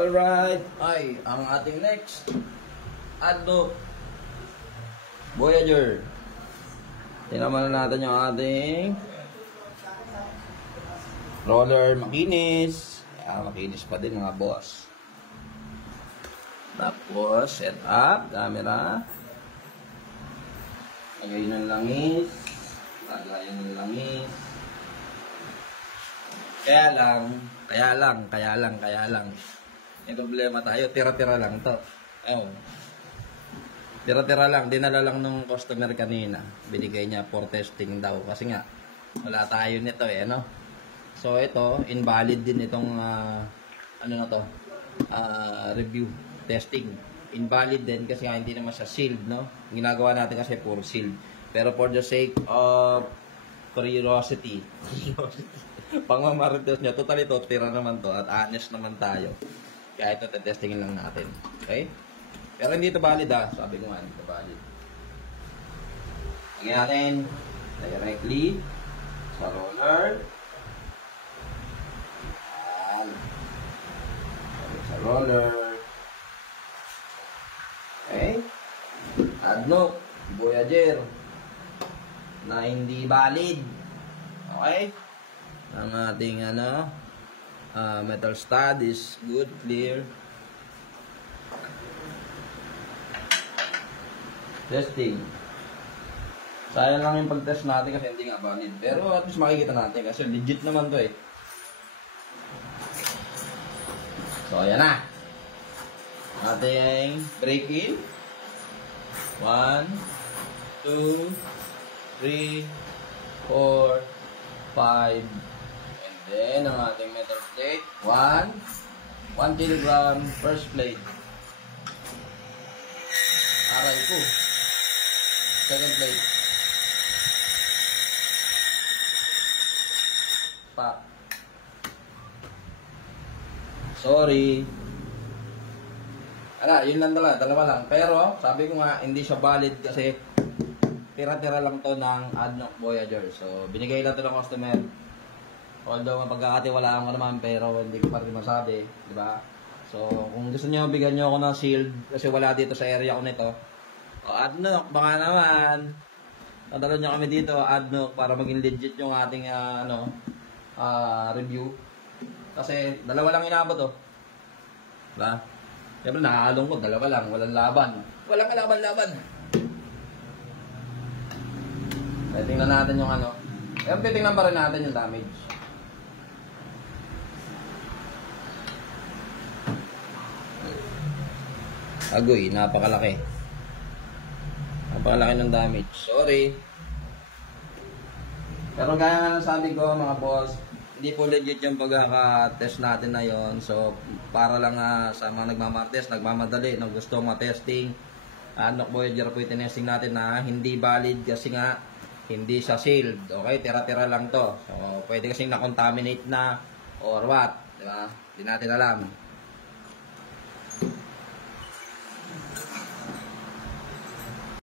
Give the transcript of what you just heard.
Alright, ay, ang ating next Adno Voyager. Tinaman na natin yung ating roller, makinis. Makinis pa din mga boss. Tapos, set up, camera. Lagay ng langis. Lagayan ng langis. Kaya lang. May problema tayo, tira-tira lang to. Oh. Tira-tira lang, dinala lang nung customer kanina. Binigay niya for testing daw. Kasi nga, wala tayo nito no? So ito, invalid din itong, ano na to, review, testing. Invalid din kasi nga hindi naman siya sealed, no? Ginagawa natin kasi for sealed. Pero for the sake of curiosity, pangmamarites niya, total ito, tira naman to at honest naman tayo. Kaya ito, testingin lang natin. Okay? Pero hindi ito valid sabi ko nga, hindi ito valid. Lagyan natin directly sa roller. Ayan. Sa roller. Okay? Adno Voyager na hindi valid. Okay? Ang ating metal stud is good, clear. Testing. Sayang lang yung pag-test natin kasi hindi nga valid. Pero at least makikita natin kasi legit naman to So, ayan na. Ating break in. 1, 2, 3, 4, 5. And then, ang ating metal plate. 1 kilogram first plate. Aray ko. Second plate. Pa. Sorry. Yun lang dalawa lang. Pero, sabi ko nga, hindi siya valid kasi tira-tira lang to ng Adno Voyager. So, binigay lang to ng customer. Although, mapagkakatiwalaan ko naman, pero hindi ko pa rin masabi. Diba? So, kung gusto nyo, bigyan nyo ako ng shield kasi wala dito sa area ko nito. O, Adno, baka naman. Nadala nyo kami dito, Adno, para maging legit yung ating review. Kasi, dalawa lang inabot Diba? Siyempre, nakakalungkot. Dalawa lang. Walang laban. Walang kalaban-laban. Tingnan natin yung titingnan pa rin natin yung damage. Agoy, napakalaki. Napakalaki ng damage. Sorry. Pero gaya nga ng sabi ko mga boss, hindi po legit yung pagkaka-test natin na yon. So, para lang sa mga nagmamartes, nagmamadali, nang gusto matesting, Adno Voyager po itinesting natin na hindi valid kasi nga hindi siya sealed. Okay, tira-tira lang to. So, pwede kasing na-contaminate na or what. Diba? Hindi natin alam.